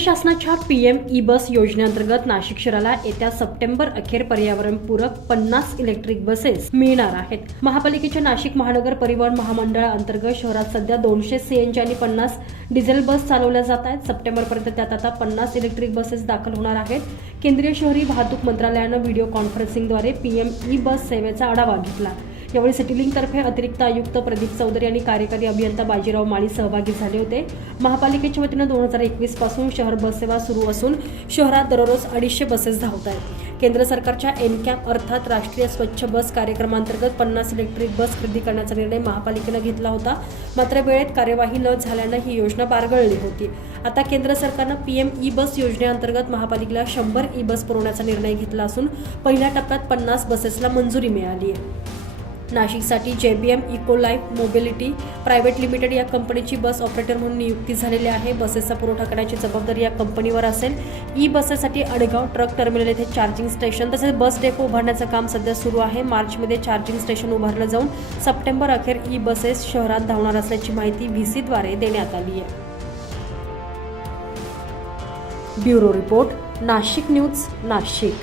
शासनाच्या P M E बस योजनेअंतर्गत नाशिक शहराला येत्या सप्टेंबर अखेर पर्यावरणपूरक पन्नास इलेक्ट्रिक बसेस मिळणार आहेत. महापालिकेच्या नाशिक महानगर परिवहन महामंडळाअंतर्गत शहरात सध्या दोनशे सीएनजी आणि पन्नास डिझेल बस चालवल्या जात आहेत. सप्टेंबरपर्यंत त्यात आता पन्नास इलेक्ट्रिक बसेस दाखल होणार आहेत. केंद्रीय शहरी वाहतूक मंत्रालयानं व्हिडिओ कॉन्फरन्सिंगद्वारे पी एम ई बस सेवेचा आढावा घेतला. यावेळी सिटीलिंकतर्फे अतिरिक्त आयुक्त प्रदीप चौधरी आणि कार्यकारी अभियंता बाजीराव माळी सहभागी झाले होते. महापालिकेच्या वतीनं दोन हजार एकवीसपासून शहर बस सेवा सुरू असून शहरात दररोज अडीचशे बसेस धावत आहेत. केंद्र सरकारच्या एनकॅप अर्थात राष्ट्रीय स्वच्छ बस कार्यक्रमांतर्गत पन्नास इलेक्ट्रिक बस खरेदी करण्याचा निर्णय महापालिकेनं घेतला होता. मात्र वेळेत कार्यवाही न झाल्यानं ही योजना बारगळली होती. आता केंद्र सरकारनं पीएम ई बस योजनेअंतर्गत महापालिकेला शंभर ई बस पुरवण्याचा निर्णय घेतला असून पहिल्या टप्प्यात पन्नास बसेसला मंजुरी मिळाली आहे. नाशिकसाठी J B eco life mobility private limited या कंपनीची बस ऑपरेटर म्हणून नियुक्ती झालेली आहे. बसेसचा पुरवठा करण्याची जबाबदारी या कंपनीवर असेल. ई बसेससाठी अडगाव ट्रक टर्मिनल येथे चार्जिंग स्टेशन तसेच बस डेपो उभारण्याचं काम सध्या सुरू आहे. मार्चमध्ये चार्जिंग स्टेशन उभारलं जाऊन सप्टेंबर अखेर ई बसेस शहरात धावणार असल्याची माहिती व्ही सीद्वारे देण्यात आली आहे. Bureau report Nashik news Nashik.